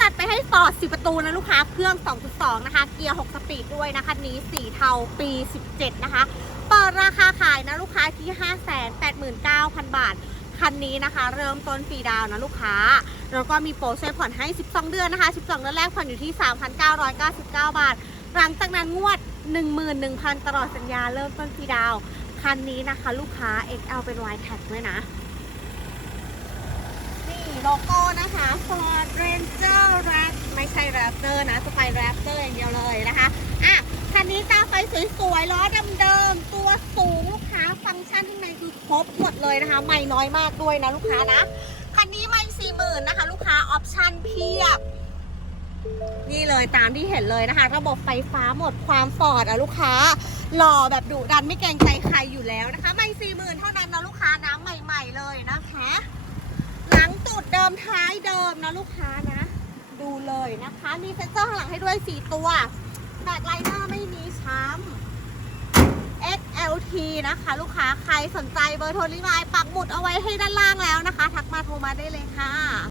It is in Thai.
จัดไปให้ฟอด10 ประตูนะลูกค้า เครื่อง 2.2 นะคะ เกียร์ 6 สปีดด้วยนะคะนี้ สีเทา ปี 17 นะคะ เปิดราคาขายนะลูกค้าที่ 589,000 บาท คันนี้นะคะ เริ่มต้นฟรีดาวนะลูกค้า แล้วก็มีโปรช่วยผ่อนให้ 12 เดือนนะคะ 12 เดือนแรกผ่อนอยู่ที่ 3,999 บาท หลังจากนั้นงวด 11,000 ตลอดสัญญาเริ่มต้นฟรีดาว คันนี้นะคะ ลูกค้า XL เป็น Y Tag ด้วยนะ นี่โลโก้นะคะ Ford r a ไม่ใช่ Raptor นะจะไป Raptor อย่างเดียวเลยนะคะอะคันนี้ตาไฟสวยๆล้อเดิมๆตัวสูงลูกค้าฟังก์ชันข้างในคือครบหมดเลยนะคะ ไม่น้อยมากด้วยนะลูกค้านะคันนี้ไม่สี่หมื่นนะคะ ลูกค้าออปชั่นเพียบนี่เลยตามที่เห็นเลยนะคะ ระบบไฟฟ้าหมดความฟอร์ดอะลูกค้าหล่อแบบดุดันไม่เกรงใจใครอยู่แล้วนะคะ ไม่สี่หมื่นเท่านั้นนะลูกค้านะใหม่ ๆ เลยนะคะ หลังตูดเดิมท้ายเดิมนะลูกค้านะ ดูเลยนะคะ มีเซ็นเซอร์ข้างหลังให้ด้วย 4 ตัวแบกไลเนอร์ไม่มีช้ำ XLT นะคะ ลูกค้าใครสนใจเบอร์โทรลิไลน์ปักหมุดเอาไว้ให้ด้านล่างแล้วนะคะ ทักมาโทรมาได้เลยค่ะ